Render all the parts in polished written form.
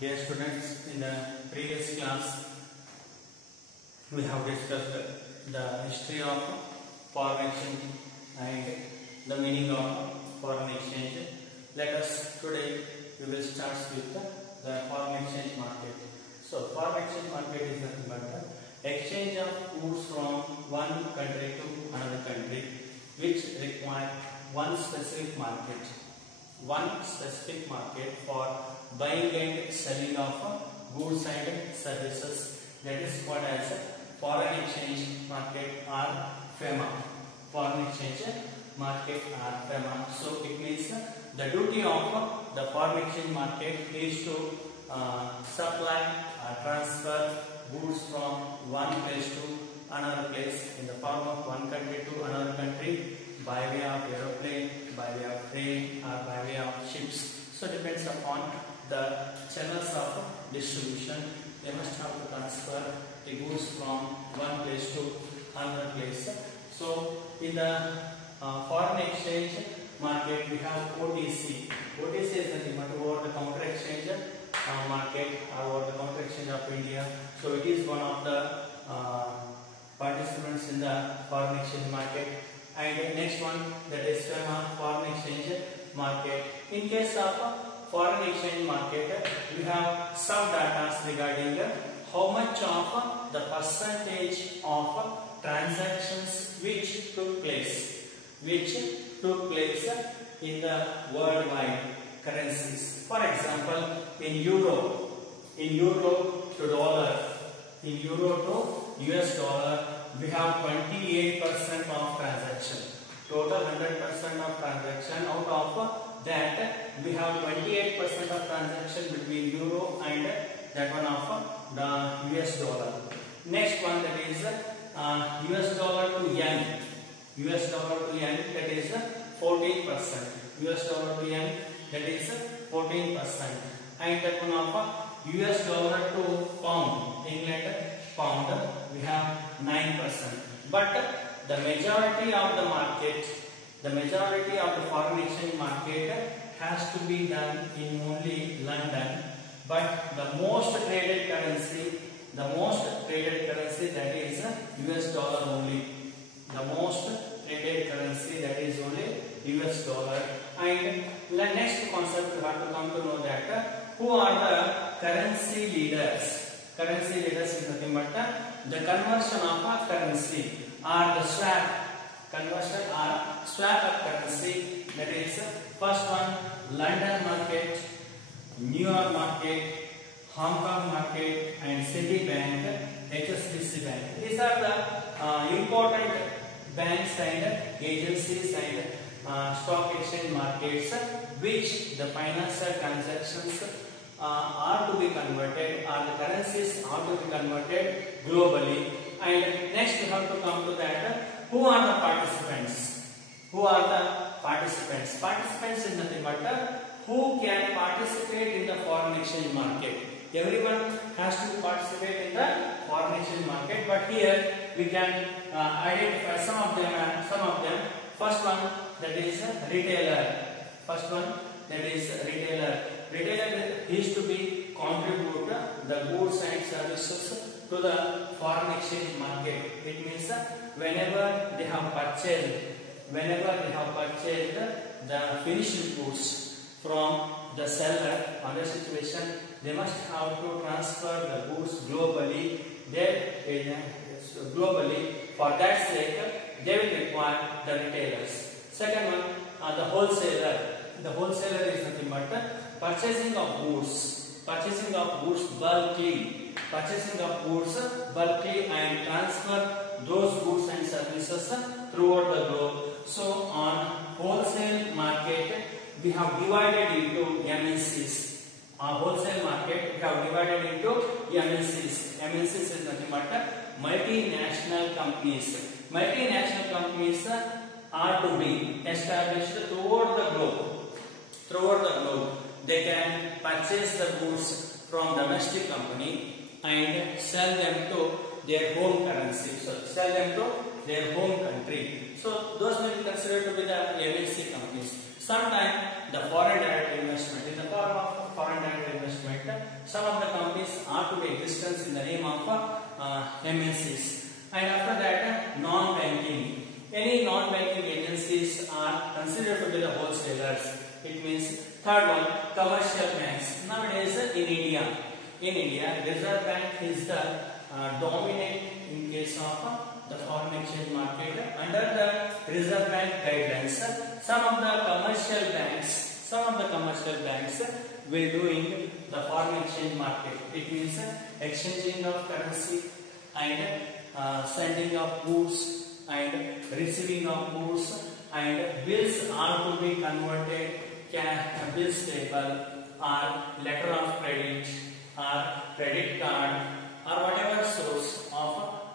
Dear students, in the previous class we have discussed the history of foreign exchange and the meaning of foreign exchange. Let us today we will start with the foreign exchange market. So foreign exchange market is nothing but the exchange of goods from one country to another country which require one specific market for buying and selling of goods and services. That is what as foreign exchange market or FEMA. Foreign exchange market or FEMA. So it means the duty of the foreign exchange market is to supply or transfer goods from one place to another place in the form of one country to another country by way of aeroplane, by way of train or by way of ships. So depends upon the channels of distribution. They must have to transfer the goods from one place to another place. So in the foreign exchange market we have OTC. OTC is nothing but over the counter exchange market or over the counter exchange of India. So it is one of the participants in the foreign exchange market. And next one, that is foreign exchange market. In case of foreign exchange market, we have some data regarding how much of the percentage of transactions which took place in the worldwide currencies. For example, in euro to dollar, in euro to US dollar, we have 28% of transaction. Total 100% of transaction. Out of that, we have 28% of transaction between euro and that one of the US dollar. Next one, that is US dollar to yen. US dollar to yen, that is 14%. US dollar to yen, that is 14%. And that one of US dollar to pound, England pound, we have 9%. But the majority of the market, the majority of the foreign exchange market has to be done in only London. But the most traded currency, that is US dollar only. The most traded currency, that is only US dollar. And the next concept we have to come to know that who are the currency leaders. Currency leaders is nothing but the conversion of a currency or the swap. Conversion or swap of currency. That is first one, London market, New York market, Hong Kong market, and Citibank, HSBC Bank. These are the important banks and agencies and stock exchange markets which the financial transactions are to be converted, or the currencies are to be converted globally. And next we have to come to that who are the participants. Who are the participants? Participants is nothing but who can participate in the foreign exchange market. Everyone has to participate in the foreign exchange market, but here we can identify some of them. First one, that is retailer. First one, that is retailer. Retailer is to be contribute the goods and services to the foreign exchange market. It means whenever they have purchased the finished goods from the seller, on the situation they must have to transfer the goods globally. For that sake, they will require the retailers. Second one, the wholesaler. The wholesaler is nothing but purchasing of goods bulkily, and transfer those goods and services throughout the globe. So on wholesale market we have divided into MNCs. On wholesale market we have divided into MNCs. MNCs is nothing but multinational companies. Multinational companies are to be established throughout the globe. They can purchase the goods from domestic company and sell them to their home currency. So sell them to their home country. So those may be considered to be the MNC companies. Sometimes the foreign direct investment, in the form of foreign direct investment, some of the companies are to the existence in the name of MNCs. And after that, non-banking. Any non-banking agencies are considered to be the wholesalers. It means third one, commercial banks. Nowadays in India, Reserve Bank is the dominant in case of the foreign exchange market. Under the Reserve Bank guidelines, some of the commercial banks will doing the foreign exchange market. It means exchanging of currency and sending of goods and receiving of goods, and bills are to be converted, bills payable or letter of credit or credit card or whatever source of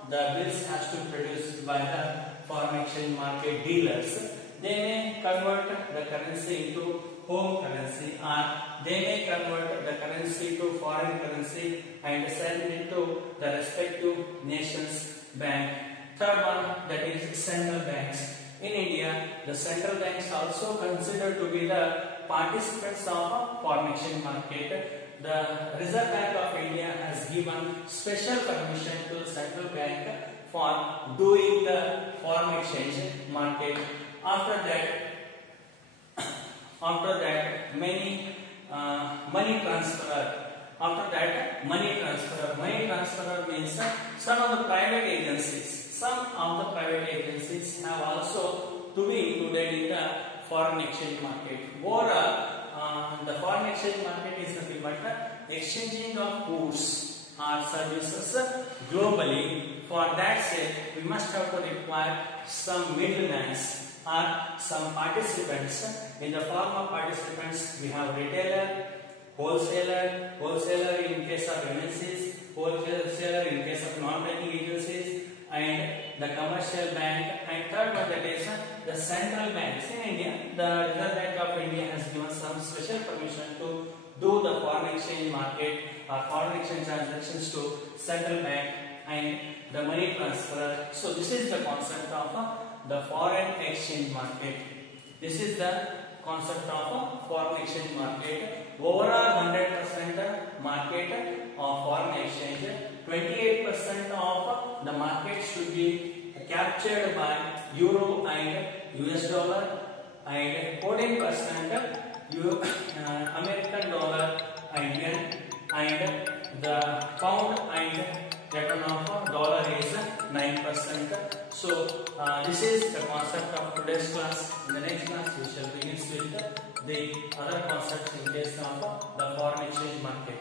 the bills has to be produced by the foreign exchange market dealers. They may convert the currency into home currency, or they may convert the currency to foreign currency and send it to the respective nation's bank. Third one, that is central banks. In India, the central banks also considered to be the participants of foreign exchange market. The Reserve Bank of India has given special permission to the central bank for doing the foreign exchange market. After that, money transfer. Money transfer means some of the private agencies have also to be included in the foreign exchange market. Overall, the foreign exchange market is nothing but the exchanging of goods or services globally. For that sake, we must have to require some middlemen or some participants. In the form of participants, we have retailer, wholesaler in case of MNCs, wholesaler in case of non-banking agencies, and the commercial bank. And third one, that is the central banks. In India, the Reserve Bank of India has given some special permission to do the foreign exchange market or foreign exchange transactions to central bank and the money transfer. So this is the concept of the foreign exchange market. This is the concept of foreign exchange market. Overall 100% market of foreign exchange, 28% of the market should be captured by euro and US dollar, and 14% American dollar and yen, and the pound and return of dollar is 9%. So this is the concept of today's class. In the next class we shall begin with the other concepts in case of the foreign exchange market.